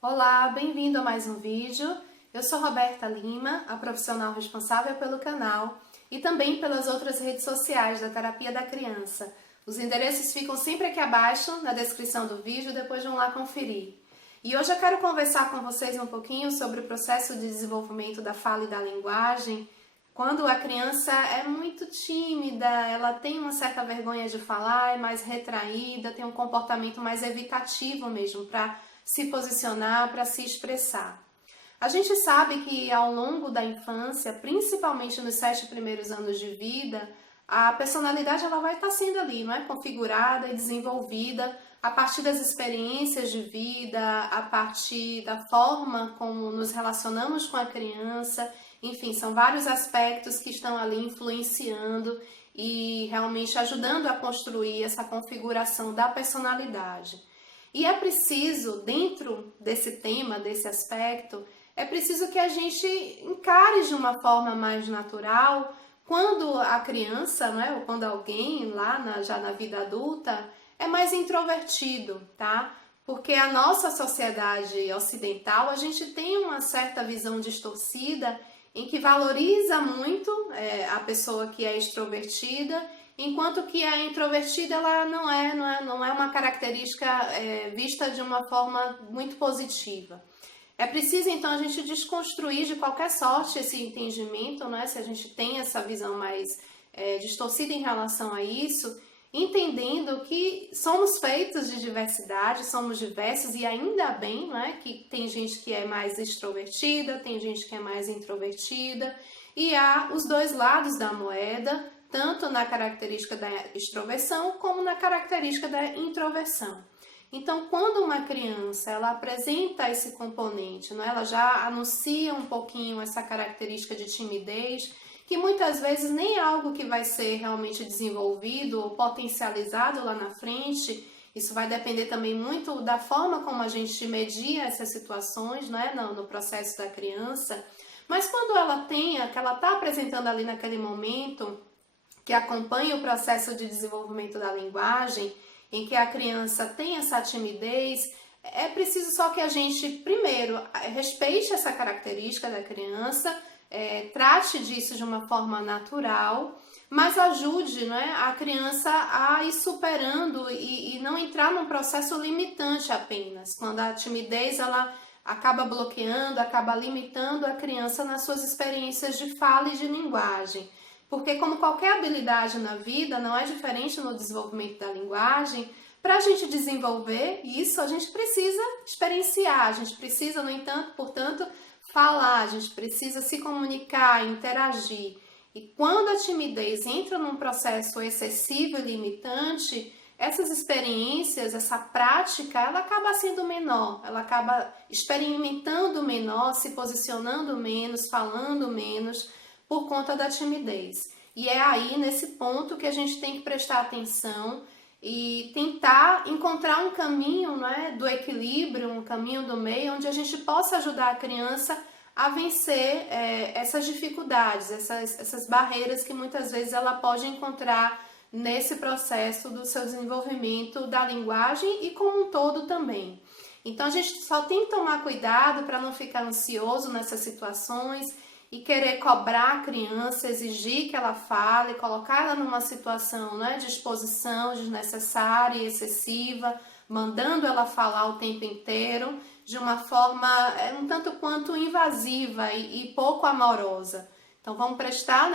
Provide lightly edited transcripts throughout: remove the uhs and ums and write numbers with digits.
Olá, bem-vindo a mais um vídeo. Eu sou Roberta Lima, a profissional responsável pelo canal e também pelas outras redes sociais da Terapia da Criança. Os endereços ficam sempre aqui abaixo na descrição do vídeo, depois vão lá conferir. E hoje eu quero conversar com vocês um pouquinho sobre o processo de desenvolvimento da fala e da linguagem. Quando a criança é muito tímida, ela tem uma certa vergonha de falar, é mais retraída, tem um comportamento mais evitativo mesmo para se posicionar, para se expressar. A gente sabe que ao longo da infância, principalmente nos 7 primeiros anos de vida, a personalidade ela vai estar sendo ali, não é? Configurada e desenvolvida a partir das experiências de vida, a partir da forma como nos relacionamos com a criança. Enfim, são vários aspectos que estão ali influenciando e realmente ajudando a construir essa configuração da personalidade. E é preciso, dentro desse tema, desse aspecto, é preciso que a gente encare de uma forma mais natural quando a criança, não é? Ou quando alguém lá já na vida adulta é mais introvertido, tá? Porque a nossa sociedade ocidental, a gente tem uma certa visão distorcida em que valoriza muito a pessoa que é extrovertida, enquanto que a introvertida ela não é uma característica vista de uma forma muito positiva. É preciso então a gente desconstruir de qualquer sorte esse entendimento, né? Se a gente tem essa visão mais distorcida em relação a isso, entendendo que somos feitos de diversidade, somos diversos e ainda bem, né? Que tem gente que é mais extrovertida, tem gente que é mais introvertida e há os dois lados da moeda, tanto na característica da extroversão como na característica da introversão. Então, quando uma criança ela apresenta esse componente, né, ela já anuncia um pouquinho essa característica de timidez, que muitas vezes nem é algo que vai ser realmente desenvolvido ou potencializado lá na frente. Isso vai depender também muito da forma como a gente media essas situações, né, no processo da criança. Mas quando ela que ela está apresentando ali naquele momento, que acompanha o processo de desenvolvimento da linguagem, em que a criança tem essa timidez, é preciso só que a gente, primeiro, respeite essa característica da criança, trate disso de uma forma natural, mas ajude, né, a criança a ir superando e não entrar num processo limitante apenas, quando a timidez ela acaba bloqueando, acaba limitando a criança nas suas experiências de fala e de linguagem. Porque como qualquer habilidade na vida, não é diferente no desenvolvimento da linguagem, para a gente desenvolver isso, a gente precisa experienciar, a gente precisa, no entanto, portanto, falar, a gente precisa se comunicar, interagir. E quando a timidez entra num processo excessivo e limitante, essas experiências, essa prática, ela acaba sendo menor, ela acaba experimentando menor, se posicionando menos, falando menos, por conta da timidez. E é aí, nesse ponto, que a gente tem que prestar atenção e tentar encontrar um caminho, né, do equilíbrio, um caminho do meio, onde a gente possa ajudar a criança a vencer essas dificuldades, essas barreiras que muitas vezes ela pode encontrar nesse processo do seu desenvolvimento da linguagem e como um todo também. Então a gente só tem que tomar cuidado para não ficar ansioso nessas situações e querer cobrar a criança, exigir que ela fale, colocar ela numa situação, né, de exposição desnecessária e excessiva, mandando ela falar o tempo inteiro, de uma forma um tanto quanto invasiva e pouco amorosa. Então vamos prestar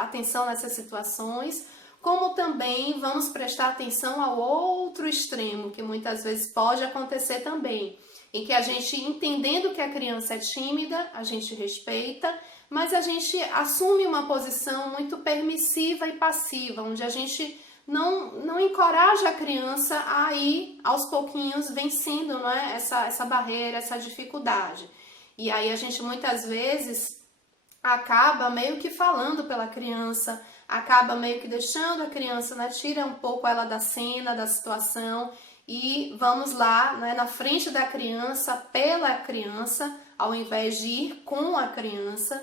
atenção nessas situações, como também vamos prestar atenção ao outro extremo, que muitas vezes pode acontecer também, em que a gente, entendendo que a criança é tímida, a gente respeita, mas a gente assume uma posição muito permissiva e passiva, onde a gente não encoraja a criança a ir aos pouquinhos vencendo, não é? essa barreira, essa dificuldade. E aí a gente muitas vezes acaba meio que falando pela criança, acaba meio que deixando a criança, né? Tira um pouco ela da cena, da situação e vamos lá, né, na frente da criança, pela criança, ao invés de ir com a criança,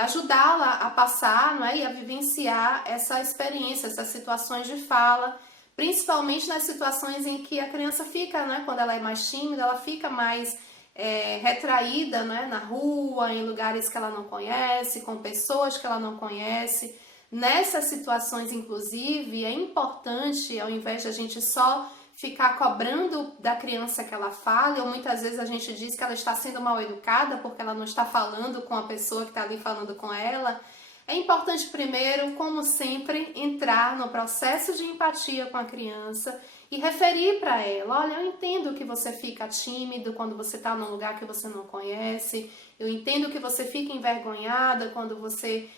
ajudá-la a passar, não é, e a vivenciar essa experiência, essas situações de fala, principalmente nas situações em que a criança fica, né, quando ela é mais tímida, ela fica mais retraída, né, na rua, em lugares que ela não conhece, com pessoas que ela não conhece. Nessas situações, inclusive, é importante, ao invés de a gente só ficar cobrando da criança que ela fale, ou muitas vezes a gente diz que ela está sendo mal educada porque ela não está falando com a pessoa que está ali falando com ela, é importante primeiro, como sempre, entrar no processo de empatia com a criança e referir para ela, olha, eu entendo que você fica tímido quando você está num lugar que você não conhece, eu entendo que você fica envergonhada quando você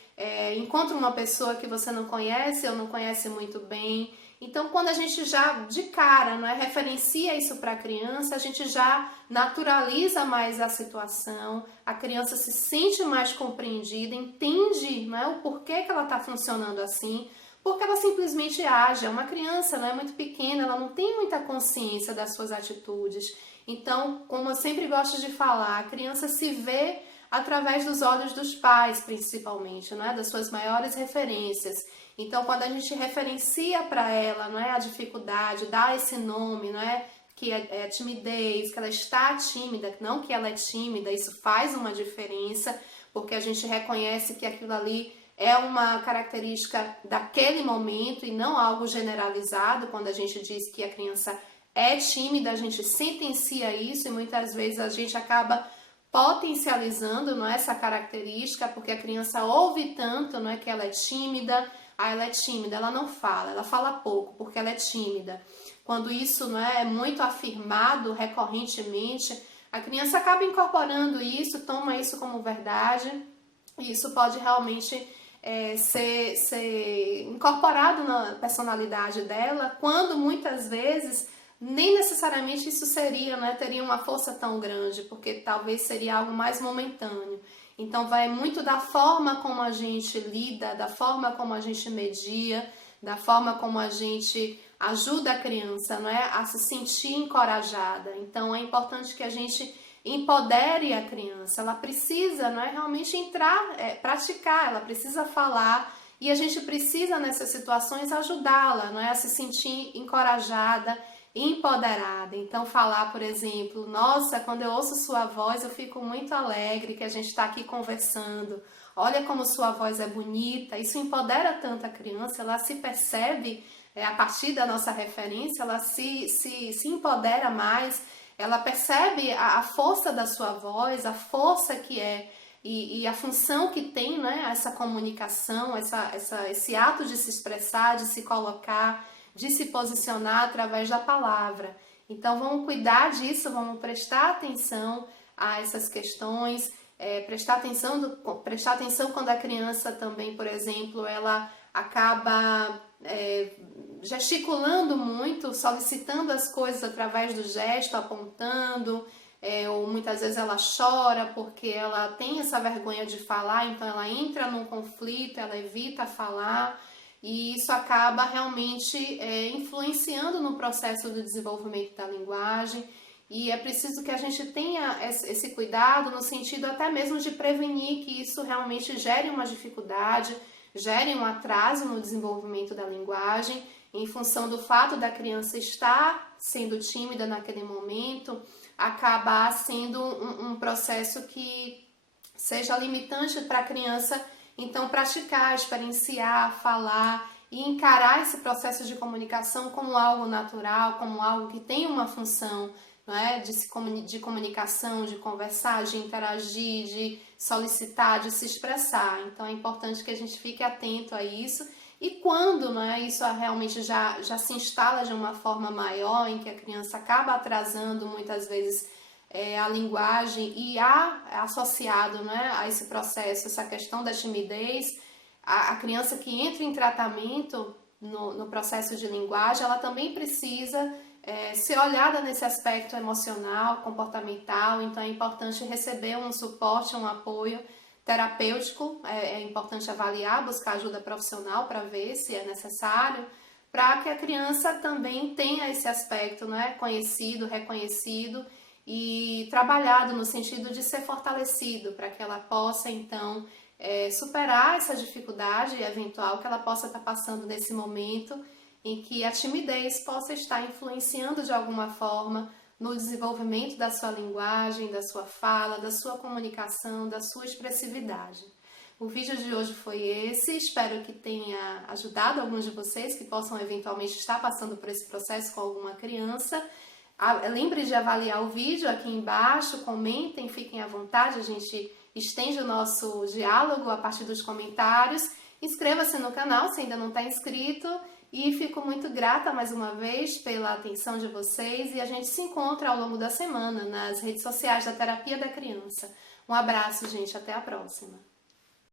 encontra uma pessoa que você não conhece ou não conhece muito bem. Então, quando a gente já de cara, não é, referencia isso para a criança, a gente já naturaliza mais a situação, a criança se sente mais compreendida, entende, não é, o porquê que ela está funcionando assim, porque ela simplesmente age. É uma criança, ela é muito pequena, ela não tem muita consciência das suas atitudes. Então, como eu sempre gosto de falar, a criança se vê através dos olhos dos pais, principalmente, não é, das suas maiores referências. Então, quando a gente referencia para ela, não é, a dificuldade, dá esse nome, não é, que é timidez, que ela está tímida, não que ela é tímida, isso faz uma diferença, porque a gente reconhece que aquilo ali é uma característica daquele momento e não algo generalizado. Quando a gente diz que a criança é tímida, a gente sentencia isso e muitas vezes a gente acaba potencializando, não é, essa característica, porque a criança ouve tanto, não é, que ela é tímida. Ela é tímida, ela não fala, ela fala pouco porque ela é tímida. Quando isso, não é muito afirmado recorrentemente, a criança acaba incorporando isso, toma isso como verdade, e isso pode realmente ser incorporado na personalidade dela, quando muitas vezes nem necessariamente isso seria, né, teria uma força tão grande, porque talvez seria algo mais momentâneo. Então vai muito da forma como a gente lida, da forma como a gente media, da forma como a gente ajuda a criança, não é, a se sentir encorajada. Então é importante que a gente empodere a criança. Ela precisa, não é, realmente entrar, praticar, ela precisa falar e a gente precisa nessas situações ajudá-la, não é, a se sentir encorajada, empoderada. Então falar, por exemplo, nossa, quando eu ouço sua voz eu fico muito alegre que a gente está aqui conversando, olha como sua voz é bonita. Isso empodera tanto a criança, ela se percebe, a partir da nossa referência, ela se empodera mais, ela percebe a força da sua voz, a força que é e a função que tem, né, essa comunicação, esse ato de se expressar, de se colocar, de se posicionar através da palavra. Então vamos cuidar disso, vamos prestar atenção a essas questões, prestar atenção quando a criança também, por exemplo, ela acaba gesticulando muito, solicitando as coisas através do gesto, apontando, ou muitas vezes ela chora porque ela tem essa vergonha de falar, então ela entra num conflito, ela evita falar. E isso acaba realmente influenciando no processo do desenvolvimento da linguagem. E é preciso que a gente tenha esse cuidado no sentido até mesmo de prevenir que isso realmente gere uma dificuldade, gere um atraso no desenvolvimento da linguagem, em função do fato da criança estar sendo tímida naquele momento, acabar sendo um processo que seja limitante para a criança. Então, praticar, experienciar, falar e encarar esse processo de comunicação como algo natural, como algo que tem uma função, não é? de comunicação, de conversar, de interagir, de solicitar, de se expressar. Então, é importante que a gente fique atento a isso. E quando, não é, isso realmente já se instala de uma forma maior, em que a criança acaba atrasando muitas vezes a linguagem e associado, né, a esse processo, essa questão da timidez, a criança que entra em tratamento no processo de linguagem, ela também precisa ser olhada nesse aspecto emocional, comportamental. Então é importante receber um suporte, um apoio terapêutico, é importante avaliar, buscar ajuda profissional para ver se é necessário, para que a criança também tenha esse aspecto, né, conhecido, reconhecido e trabalhado no sentido de ser fortalecido, para que ela possa então superar essa dificuldade eventual que ela possa estar passando nesse momento, em que a timidez possa estar influenciando de alguma forma no desenvolvimento da sua linguagem, da sua fala, da sua comunicação, da sua expressividade. O vídeo de hoje foi esse, espero que tenha ajudado alguns de vocês que possam eventualmente estar passando por esse processo com alguma criança. Lembre de avaliar o vídeo aqui embaixo, comentem, fiquem à vontade, a gente estende o nosso diálogo a partir dos comentários. Inscreva-se no canal se ainda não está inscrito e fico muito grata mais uma vez pela atenção de vocês e a gente se encontra ao longo da semana nas redes sociais da Terapia da Criança. Um abraço, gente, até a próxima!